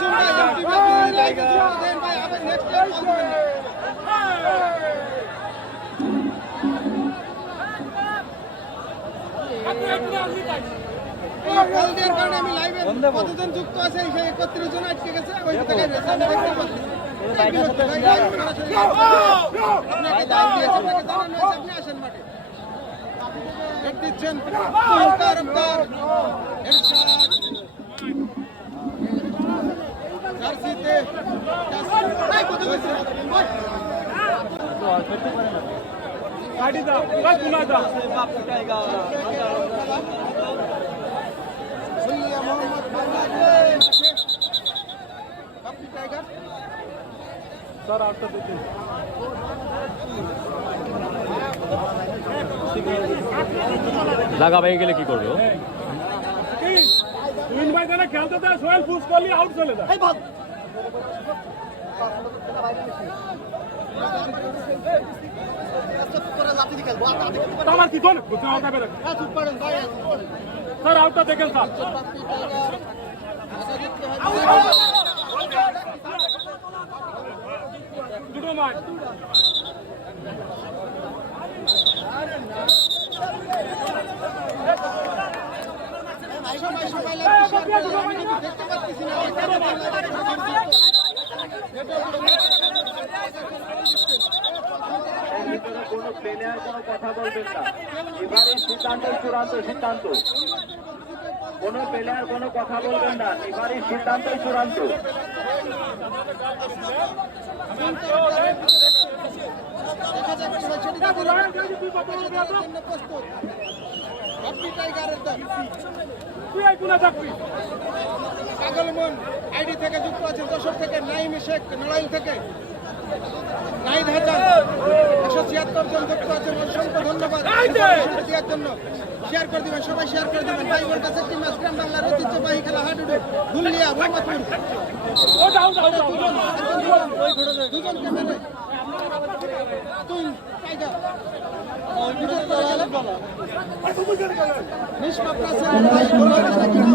মাসুম ভাই এমপি ভাই লাইভে যুক্ত দেন ভাই আবার নেক্সট টাইম কল দিবেন এই কল দেওয়ার কারণে আমি লাইভে কতজন যুক্ত আছে সেই একত্রিশ জন আটকে গেছে ওই থেকে রেসাল্ট দেখতে পাচ্ছি এই আপনাকে দান স্যার আটটা দিতে লাগা ভাই গেলে কি করবে তুই ভাই জানা খেলতে দেয় সোহেল পুশ করলি আউট চলে যায় আমার কি কোন? বেরে স্যার আউটটা দেখেন স্যার। দুটো মাঠ সবাই সবাই দেখতে পাচ্ছি না। আমার কাছে কোনো কথা বলবেন না। এবারে সিদ্ধান্ত, চূড়ান্ত সিদ্ধান্ত। কোনো প্লেয়ার কোনো কথা বলবেন না। এবারে সিদ্ধান্ত, চূড়ান্ত। পাগলমন আইডি থেকে যুক্ত আছেন যশোর থেকে, নাইম শেখ নড়াইল থেকে। নাইদ হাসান। একশো ছিয়াত্তর জন যুক্ত আছেন অসংখ্য ধন্যবাদ। দেওয়ার জন্য শেয়ার করে দিবেন সবাই শেয়ার করে দিবেন। ভাই বোন কাছে ম্যাচ গ্রাম বাংলার ঐতিহ্যবাহী খেলা? হাডুডু দুলিয়া মোহাম্মদপুর দুজন ক্যামেরে তুই টাইগার নিষ্পাপ রাসেল ভাই গোল হয়েছে নাকি না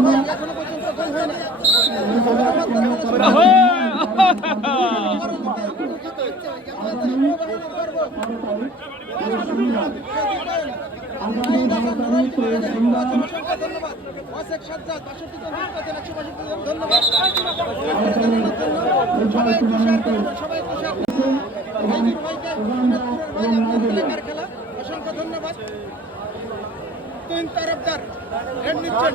পর্যন্ত গোল হয় না অসংখ্য ধন্যবাদ। তিন তারফদার হেড নিচ্ছেন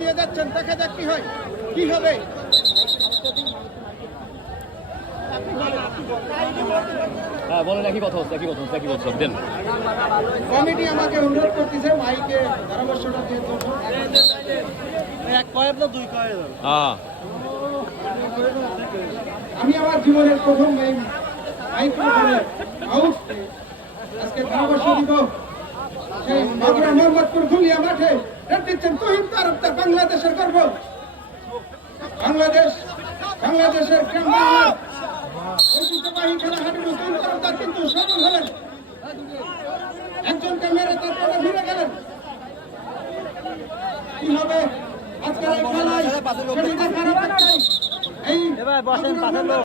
দিয়ে যাচ্ছেন দেখা যাক কি হয় কি হবে হ্যাঁ বলেন একই কথা হচ্ছে একই কথা হচ্ছে একই কথা দেন। কমিটি আমাকে অনুরোধ করতেছে ভাইকে পরামর্শটা দিয়ে হ্যাঁ। আমি আমার জীবনের প্রথম এই আউট আজকে পরামর্শ দিব। সেই মাগুরা মোহাম্মদপুর ধুলিয়া মাঠে দিচ্ছেন তহিদ তারফদার বাংলাদেশের গর্ব। বাংলাদেশ বাংলাদেশের ঐতিহ্যবাহী খেলা হাঁটুর তহিদ তারফদার কিন্তু সফল হলেন। একজনকে মেরে তারপরে ফিরে গেলেন। কি হবে? আজকের এই খেলায় এই বসেন